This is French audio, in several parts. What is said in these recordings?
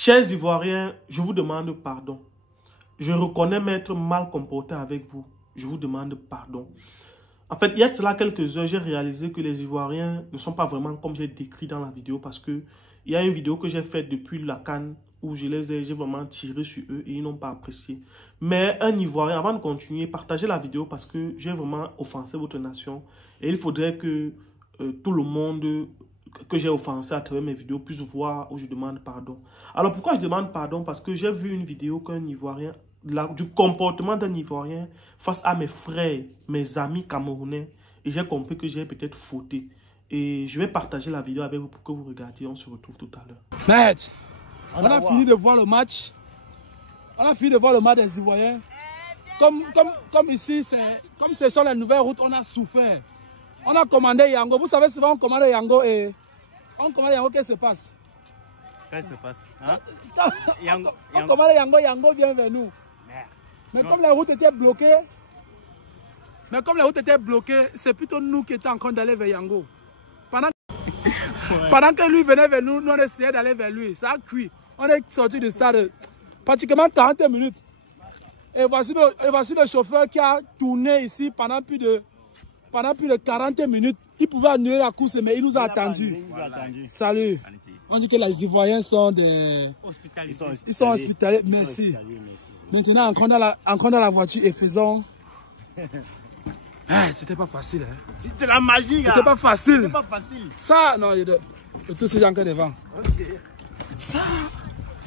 Chers Ivoiriens, je vous demande pardon. Je reconnais m'être mal comporté avec vous. Je vous demande pardon. En fait, il y a de cela quelques heures, j'ai réalisé que les Ivoiriens ne sont pas vraiment comme j'ai décrit dans la vidéo parce que il y a une vidéo que j'ai faite depuis la CAN où j'ai vraiment tiré sur eux et ils n'ont pas apprécié. Mais un Ivoirien, avant de continuer, partagez la vidéo parce que j'ai vraiment offensé votre nation et il faudrait que tout le monde que j'ai offensé à travers mes vidéos puisse voir où je demande pardon. Alors pourquoi je demande pardon? Parce que j'ai vu une vidéo qu'un Ivoirien, du comportement d'un Ivoirien face à mes frères, mes amis camerounais, et j'ai compris que j'ai peut-être fauté. Et je vais partager la vidéo avec vous pour que vous regardiez. On se retrouve tout à l'heure. Maître, on a fini de voir le match. On a fini de voir le match des Ivoiriens. Comme ici, comme ce sont les nouvelles routes, on a souffert. On a commandé Yango. Vous savez, souvent on commande Yango et on commande Yango, qu'est-ce qui se passe? Qu'est-ce qui se passe? Hein? On commande Yango, Yango vient vers nous. Mais comme les routes étaient bloquées, c'est plutôt nous qui étions en train d'aller vers Yango. Pendant que lui venait vers nous, nous on essayait d'aller vers lui. Ça a cuit. On est sorti du stade pratiquement 40 minutes. Et voici le chauffeur qui a tourné ici pendant plus de 40 minutes. Il pouvait annuler la course, mais il nous a attendu. Salut. On dit que les Ivoiriens sont des... Ils sont hospitaliers. Merci. Maintenant, encore dans la voiture et faisons... C'était pas facile. Hein. C'était la magie. C'était pas facile. C'était pas facile. Ça, non, tous ces gens qui sont devant. Okay. Ça.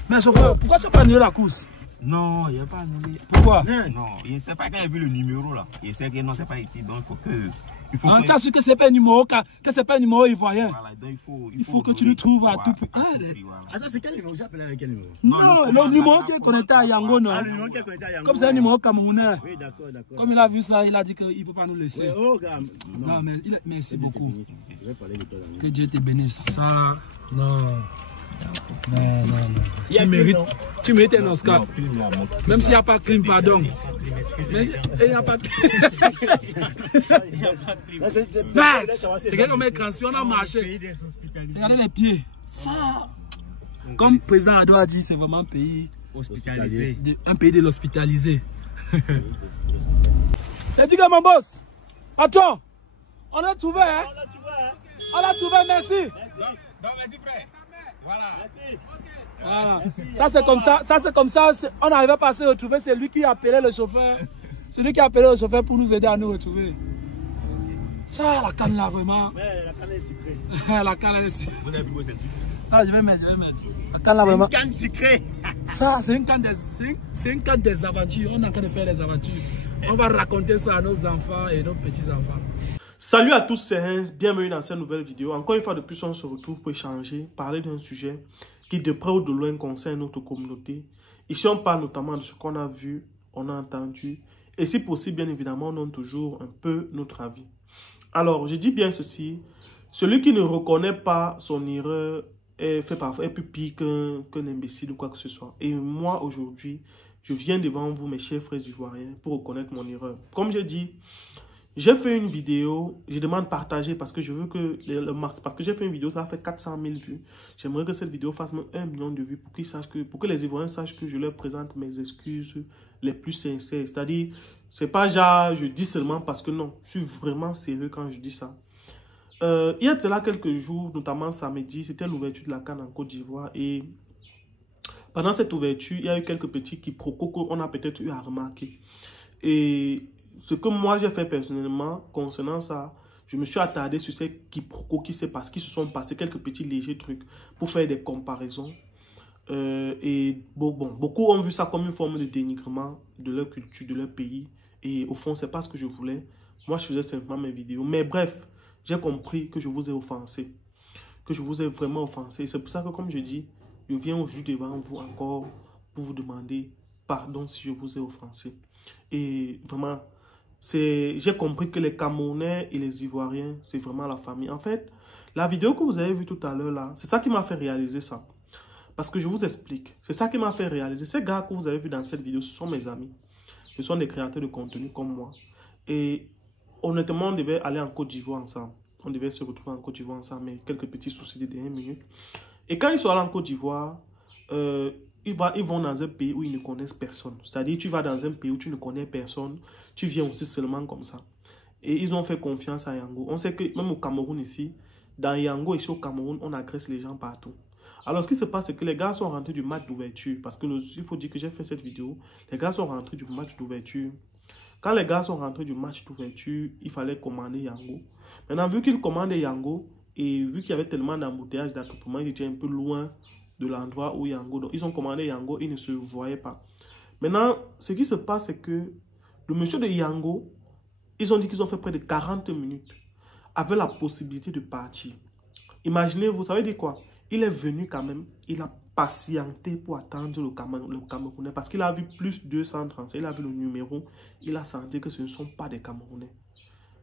Mais chauffeur, pourquoi tu n'as pas annulé la course? Non, il n'y a pas annulé. Pourquoi? Non, il ne sait pas quand il a vu le numéro là. Il sait que non, c'est pas ici. Donc il faut que... Tu as su que ce n'est pas un numéro, ivoirien. Voilà, donc il faut que tu le trouves à tout prix. Attends, c'est quel numéro? J'appelle avec quel numéro? Non, le numéro qui est connecté à Yango, non? Ah, le numéro qui est connecté à Yango. Comme c'est un numéro camerounais. Oui, d'accord. Comme il a vu ça, il a dit qu'il ne peut pas nous laisser. Oui, oh, gars. Non, mais merci beaucoup. Je vais parler de toi. Que Dieu te bénisse. Ça, non. Tu mérites un Oscar. Même s'il n'y a pas de crime, pardon. Mais il n'y a pas de regarde comment il transpire, on a marché. Regardez les pieds. Ça, comme le président Ado a dit, c'est vraiment un pays hospitalisé. Un pays de l'hospitalisé. Et dis mon boss, attends, on a trouvé, hein? On a trouvé, merci. Non, merci frère. Voilà. Voilà. Ça c'est comme ça, on n'arrivait pas à se retrouver, c'est lui qui appelait le chauffeur. C'est lui qui a appelé le chauffeur pour nous aider à nous retrouver. Ça, la canne là, vraiment. Ouais, la canne est sucrée. La canne est sucrée. Vous avez vu où c'est? Ah, je vais mettre. La canne là, vraiment. C'est une canne sucrée. Ça, c'est une canne des aventures. On est en train de faire des aventures. On va raconter ça à nos enfants et nos petits-enfants. Salut à tous, c'est Hans. Bienvenue dans cette nouvelle vidéo. Encore une fois de plus, on se retrouve pour échanger, parler d'un sujet qui de près ou de loin concerne notre communauté. Ici, on parle notamment de ce qu'on a vu, on a entendu. Et si possible, bien évidemment, on donne toujours un peu notre avis. Alors, je dis bien ceci. Celui qui ne reconnaît pas son erreur est plus pire qu'un imbécile ou quoi que ce soit. Et moi, aujourd'hui, je viens devant vous, mes chers frères ivoiriens, pour reconnaître mon erreur. Comme j'ai dit, j'ai fait une vidéo, je demande partager parce que je veux que le max, parce que j'ai fait une vidéo, ça a fait 400 000 vues. J'aimerais que cette vidéo fasse même 1 million de vues pour que les Ivoiriens sachent que je leur présente mes excuses les plus sincères. C'est-à-dire, c'est pas genre, je dis seulement parce que non, je suis vraiment sérieux quand je dis ça. Il y a de là quelques jours, notamment samedi, c'était l'ouverture de la CAN en Côte d'Ivoire et pendant cette ouverture, il y a eu quelques petits quiproquos qu'on a peut-être eu à remarquer. Et ce que moi j'ai fait personnellement concernant ça, je me suis attardé sur ces quiproquos qui se sont passés, quelques petits légers trucs pour faire des comparaisons. Et beaucoup ont vu ça comme une forme de dénigrement de leur culture, de leur pays. Et au fond, c'est pas ce que je voulais. Moi, je faisais simplement mes vidéos. Mais bref, j'ai compris que je vous ai offensé. Que je vous ai vraiment offensé. C'est pour ça que, comme je dis, je viens aujourd'hui devant vous encore pour vous demander pardon si je vous ai offensé. Et vraiment, j'ai compris que les Camerounais et les Ivoiriens, c'est vraiment la famille. En fait, la vidéo que vous avez vue tout à l'heure là, c'est ça qui m'a fait réaliser ça. Parce que je vous explique. C'est ça qui m'a fait réaliser. Ces gars que vous avez vus dans cette vidéo, ce sont mes amis. Ce sont des créateurs de contenu comme moi. Et honnêtement, on devait aller en Côte d'Ivoire ensemble. On devait se retrouver en Côte d'Ivoire ensemble, mais quelques petits soucis de dernière minute. Et quand ils sont allés en Côte d'Ivoire, ils vont dans un pays où ils ne connaissent personne. C'est-à-dire, tu vas dans un pays où tu ne connais personne, tu viens aussi seulement comme ça. Et ils ont fait confiance à Yango. On sait que même au Cameroun ici, dans Yango, ici au Cameroun, on agresse les gens partout. Alors, ce qui se passe, c'est que les gars sont rentrés du match d'ouverture. Parce que il faut dire que j'ai fait cette vidéo. Les gars sont rentrés du match d'ouverture. Quand les gars sont rentrés du match d'ouverture, il fallait commander Yango. Maintenant, vu qu'ils commandaient Yango, et vu qu'il y avait tellement d'embouteillages, d'attroupements, ils étaient un peu loin de l'endroit où Yango. Donc, ils ont commandé Yango, ils ne se voyaient pas. Maintenant, ce qui se passe, c'est que le monsieur de Yango, ils ont dit qu'ils ont fait près de 40 minutes avec la possibilité de partir. Imaginez, vous savez dire quoi? Il est venu quand même, il a patienté pour attendre le Camerounais parce qu'il a vu plus 235, il a vu le numéro, il a senti que ce ne sont pas des Camerounais.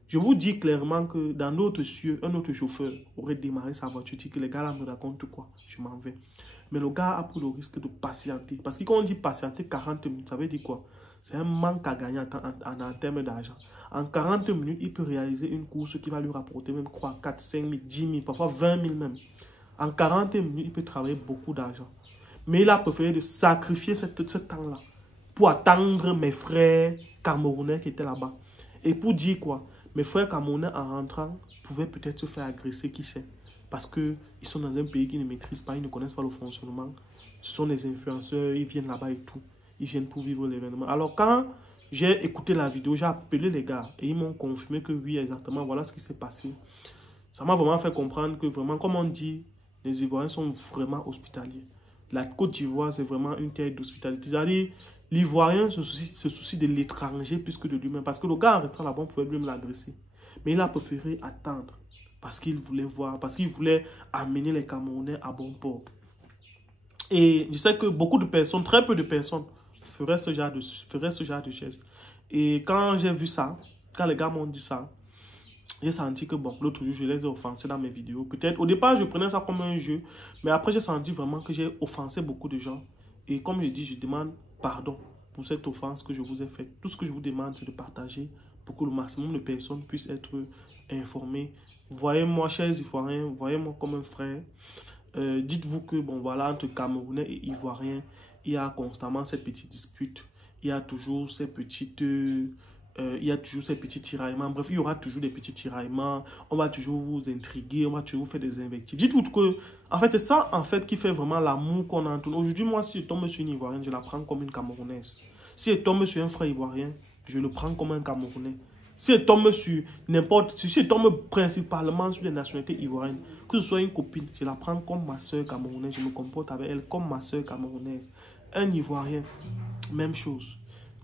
Je vous dis clairement que dans d'autres cieux, un autre chauffeur aurait démarré sa voiture, dit que les gars là me racontent quoi, je m'en vais. Mais le gars a pris le risque de patienter. Parce que quand on dit patienter 40 minutes, ça veut dire quoi? C'est un manque à gagner en termes d'argent. En 40 minutes, il peut réaliser une course qui va lui rapporter même 3, 4, 5 000, 10 000, parfois 20 000 même. En 40 minutes, il peut travailler beaucoup d'argent. Mais il a préféré de sacrifier ce temps-là pour attendre mes frères camerounais qui étaient là-bas. Et pour dire quoi? Mes frères camerounais, en rentrant, pouvaient peut-être se faire agresser, qui sait? Parce qu'ils sont dans un pays qu'ils ne maîtrisent pas, ils ne connaissent pas le fonctionnement. Ce sont des influenceurs, ils viennent là-bas et tout. Ils viennent pour vivre l'événement. Alors quand j'ai écouté la vidéo, j'ai appelé les gars et ils m'ont confirmé que oui, exactement, voilà ce qui s'est passé. Ça m'a vraiment fait comprendre que vraiment, comme on dit, les Ivoiriens sont vraiment hospitaliers. La Côte d'Ivoire, c'est vraiment une terre d'hospitalité. C'est-à-dire, l'Ivoirien se soucie de l'étranger plus que de lui-même. Parce que le gars en restant là-bas, on pouvait lui-même l'agresser. Mais il a préféré attendre. Parce qu'il voulait voir, parce qu'il voulait amener les Camerounais à bon port. Et je sais que beaucoup de personnes, très peu de personnes, feraient ce genre de geste. Et quand j'ai vu ça, quand les gars m'ont dit ça, j'ai senti que bon, l'autre jour, je les ai offensés dans mes vidéos. Peut-être, au départ, je prenais ça comme un jeu, mais après, j'ai senti vraiment que j'ai offensé beaucoup de gens. Et comme je dis, je demande pardon pour cette offense que je vous ai faite. Tout ce que je vous demande, c'est de partager pour que le maximum de personnes puissent être informées. Voyez-moi, chers Ivoiriens, voyez-moi comme un frère. Dites-vous que, bon, voilà, entre Camerounais et Ivoiriens, il y a constamment cette petite dispute. Il y a toujours ces petits tiraillements. Bref, il y aura toujours des petits tiraillements. On va toujours vous intriguer, on va toujours vous faire des invectives. Dites-vous que, en fait, c'est ça, en fait, qui fait vraiment l'amour qu'on a entre nous. Aujourd'hui, moi, si je tombe sur une Ivoirienne, je la prends comme une Camerounaise. Si je tombe sur un frère Ivoirien, je le prends comme un Camerounais. Si je tombe sur si je tombe principalement sur des nationalités ivoiriennes, que ce soit une copine, je la prends comme ma soeur camerounaise, je me comporte avec elle comme ma soeur camerounaise. Un Ivoirien, même chose.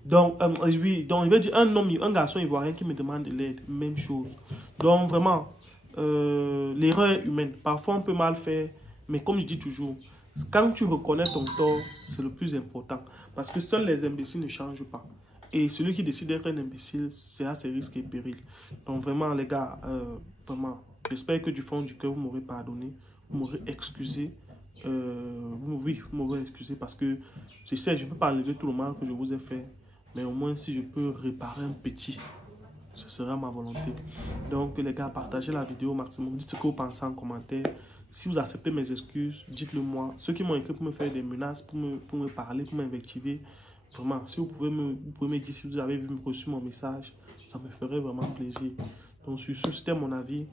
Donc, oui, donc, je veux dire, un garçon ivoirien qui me demande de l'aide, même chose. Donc, vraiment, l'erreur est humaine. Parfois, on peut mal faire, mais comme je dis toujours, quand tu reconnais ton tort, c'est le plus important. Parce que seuls les imbéciles ne changent pas. Et celui qui décide d'être un imbécile, c'est à ses risques et périls. Donc vraiment, les gars, vraiment, j'espère que du fond du cœur, vous m'aurez pardonné, vous m'aurez excusé. Oui, vous m'aurez excusé parce que je sais, je ne peux pas enlever tout le mal que je vous ai fait. Mais au moins, si je peux réparer un petit, ce sera ma volonté. Donc les gars, partagez la vidéo au maximum. Dites ce que vous pensez en commentaire. Si vous acceptez mes excuses, dites-le moi. Ceux qui m'ont écrit pour me faire des menaces, pour me parler, pour m'invectiver, vraiment, si vous pouvez me dire si vous avez reçu mon message, ça me ferait vraiment plaisir. Donc sur ce, c'était mon avis.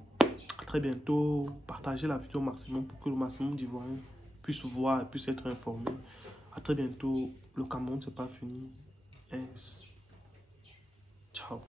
À très bientôt. Partagez la vidéo au maximum pour que le maximum d'Ivoiriens puissent voir et puissent être informés. À très bientôt. Le Cameroun, c'est pas fini. Ciao.